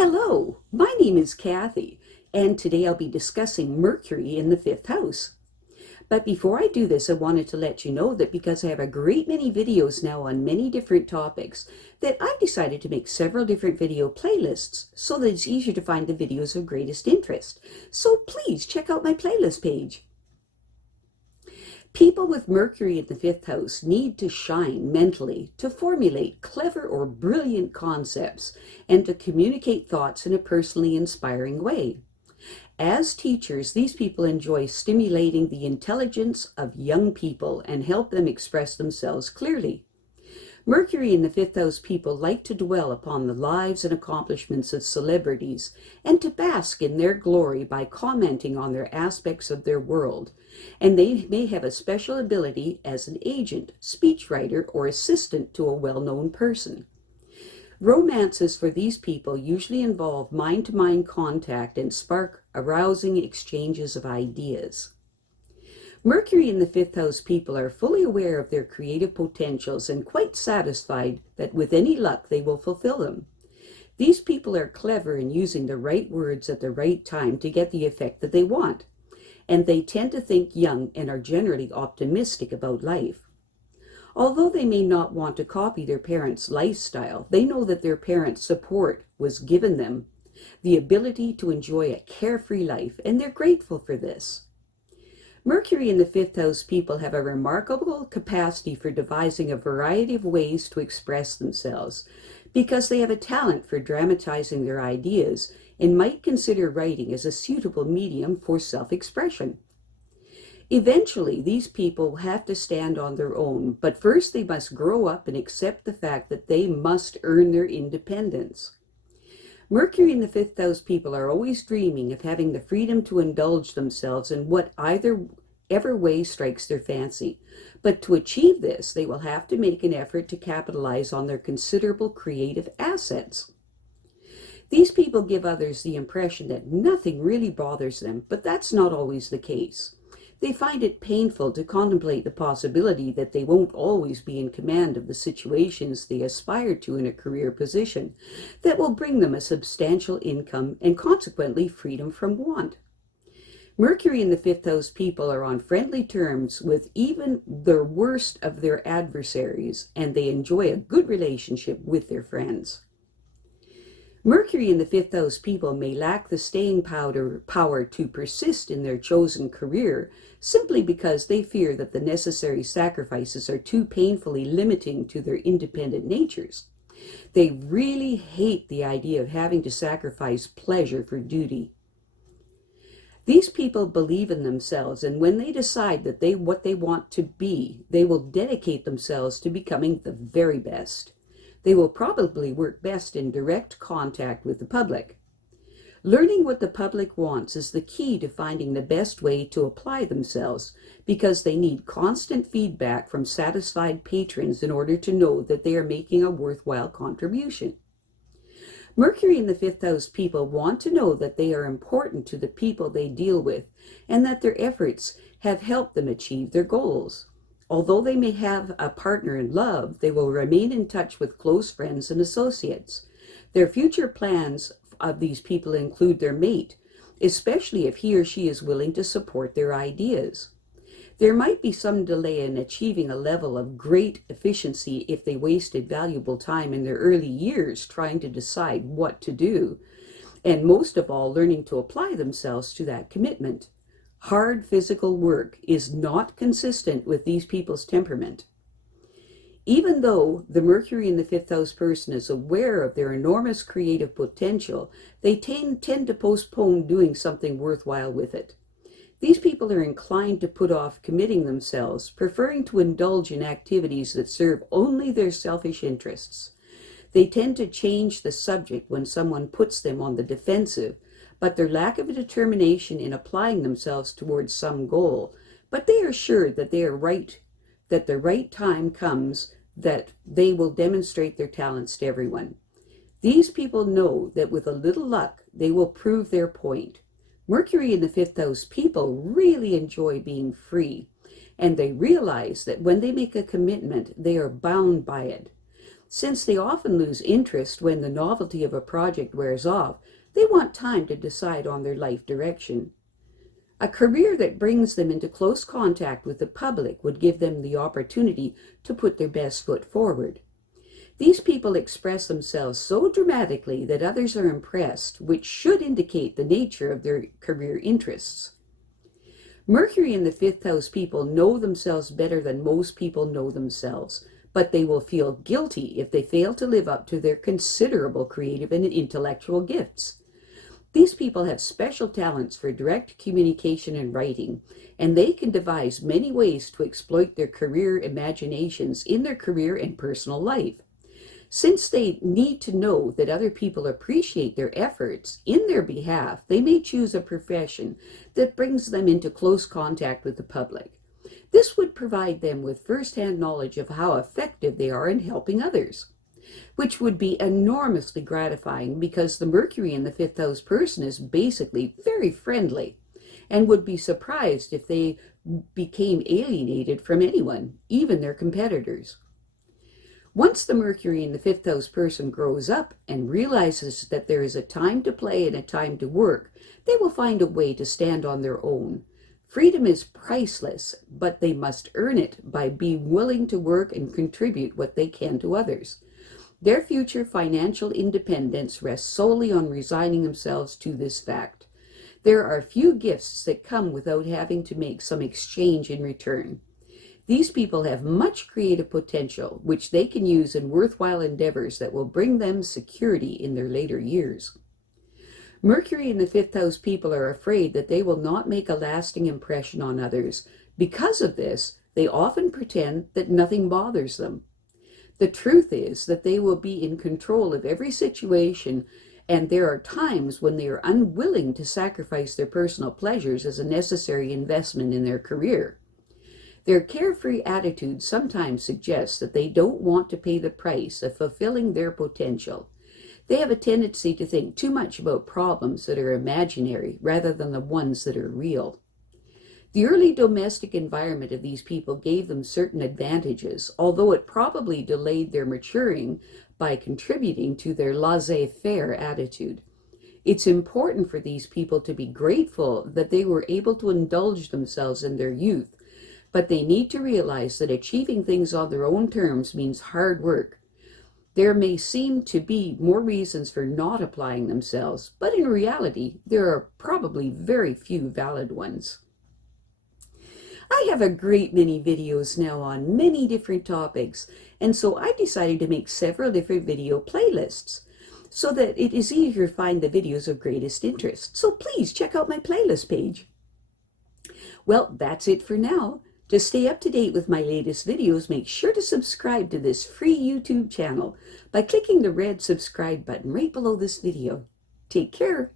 Hello, my name is Kathy, and today I'll be discussing Mercury in the fifth house. But before I do this, I wanted to let you know that because I have a great many videos now on many different topics, that I've decided to make several different video playlists so that it's easier to find the videos of greatest interest. So please check out my playlist page. People with Mercury in the fifth house need to shine mentally to formulate clever or brilliant concepts and to communicate thoughts in a personally inspiring way. As teachers, these people enjoy stimulating the intelligence of young people and help them express themselves clearly. Mercury in the fifth house people like to dwell upon the lives and accomplishments of celebrities and to bask in their glory by commenting on their aspects of their world. And they may have a special ability as an agent, speechwriter, or assistant to a well-known person. Romances for these people usually involve mind-to-mind contact and spark arousing exchanges of ideas. Mercury in the fifth house people are fully aware of their creative potentials and quite satisfied that with any luck they will fulfill them. These people are clever in using the right words at the right time to get the effect that they want, and they tend to think young and are generally optimistic about life. Although they may not want to copy their parents' lifestyle, they know that their parents' support was given them the ability to enjoy a carefree life, and they're grateful for this. Mercury in the fifth house people have a remarkable capacity for devising a variety of ways to express themselves because they have a talent for dramatizing their ideas and might consider writing as a suitable medium for self-expression. Eventually, these people will have to stand on their own, but first they must grow up and accept the fact that they must earn their independence. Mercury in the fifth house people are always dreaming of having the freedom to indulge themselves in whatever way strikes their fancy. But to achieve this, they will have to make an effort to capitalize on their considerable creative assets. These people give others the impression that nothing really bothers them, but that's not always the case. They find it painful to contemplate the possibility that they won't always be in command of the situations they aspire to in a career position that will bring them a substantial income and consequently freedom from want. Mercury in the fifth house people are on friendly terms with even the worst of their adversaries, and they enjoy a good relationship with their friends. Mercury in the fifth house people may lack the staying power to persist in their chosen career simply because they fear that the necessary sacrifices are too painfully limiting to their independent natures. They really hate the idea of having to sacrifice pleasure for duty. These people believe in themselves, and when they decide that what they want to be, they will dedicate themselves to becoming the very best. They will probably work best in direct contact with the public. Learning what the public wants is the key to finding the best way to apply themselves, because they need constant feedback from satisfied patrons in order to know that they are making a worthwhile contribution. Mercury in the fifth house people want to know that they are important to the people they deal with and that their efforts have helped them achieve their goals. Although they may have a partner in love, they will remain in touch with close friends and associates. Their future plans of these people include their mate, especially if he or she is willing to support their ideas. There might be some delay in achieving a level of great efficiency if they wasted valuable time in their early years trying to decide what to do, and most of all, learning to apply themselves to that commitment. Hard physical work is not consistent with these people's temperament. Even though the Mercury in the fifth house person is aware of their enormous creative potential, they tend to postpone doing something worthwhile with it. These people are inclined to put off committing themselves, preferring to indulge in activities that serve only their selfish interests. They tend to change the subject when someone puts them on the defensive, but their lack of determination in applying themselves towards some goal. But they are sure that they are right, that the right time comes, that they will demonstrate their talents to everyone. These people know that with a little luck, they will prove their point. Mercury in the fifth house people really enjoy being free, and they realize that when they make a commitment, they are bound by it. Since they often lose interest when the novelty of a project wears off, they want time to decide on their life direction. A career that brings them into close contact with the public would give them the opportunity to put their best foot forward. These people express themselves so dramatically that others are impressed, which should indicate the nature of their career interests. Mercury in the fifth house people know themselves better than most people know themselves, but they will feel guilty if they fail to live up to their considerable creative and intellectual gifts. These people have special talents for direct communication and writing, and they can devise many ways to exploit their career imaginations in their career and personal life. Since they need to know that other people appreciate their efforts in their behalf, they may choose a profession that brings them into close contact with the public. This would provide them with first-hand knowledge of how effective they are in helping others, which would be enormously gratifying because the Mercury in the fifth house person is basically very friendly and would be surprised if they became alienated from anyone, even their competitors. Once the Mercury in the fifth house person grows up and realizes that there is a time to play and a time to work, they will find a way to stand on their own. Freedom is priceless, but they must earn it by being willing to work and contribute what they can to others. Their future financial independence rests solely on resigning themselves to this fact. There are few gifts that come without having to make some exchange in return. These people have much creative potential, which they can use in worthwhile endeavors that will bring them security in their later years. Mercury in the fifth house people are afraid that they will not make a lasting impression on others. Because of this, they often pretend that nothing bothers them. The truth is that they will be in control of every situation, and there are times when they are unwilling to sacrifice their personal pleasures as a necessary investment in their career. Their carefree attitude sometimes suggests that they don't want to pay the price of fulfilling their potential. They have a tendency to think too much about problems that are imaginary rather than the ones that are real. The early domestic environment of these people gave them certain advantages, although it probably delayed their maturing by contributing to their laissez-faire attitude. It's important for these people to be grateful that they were able to indulge themselves in their youth, but they need to realize that achieving things on their own terms means hard work. There may seem to be more reasons for not applying themselves, but in reality, there are probably very few valid ones. I have a great many videos now on many different topics, and so I decided to make several different video playlists so that it is easier to find the videos of greatest interest. So please check out my playlist page. Well, that's it for now. To stay up to date with my latest videos, make sure to subscribe to this free YouTube channel by clicking the red subscribe button right below this video. Take care.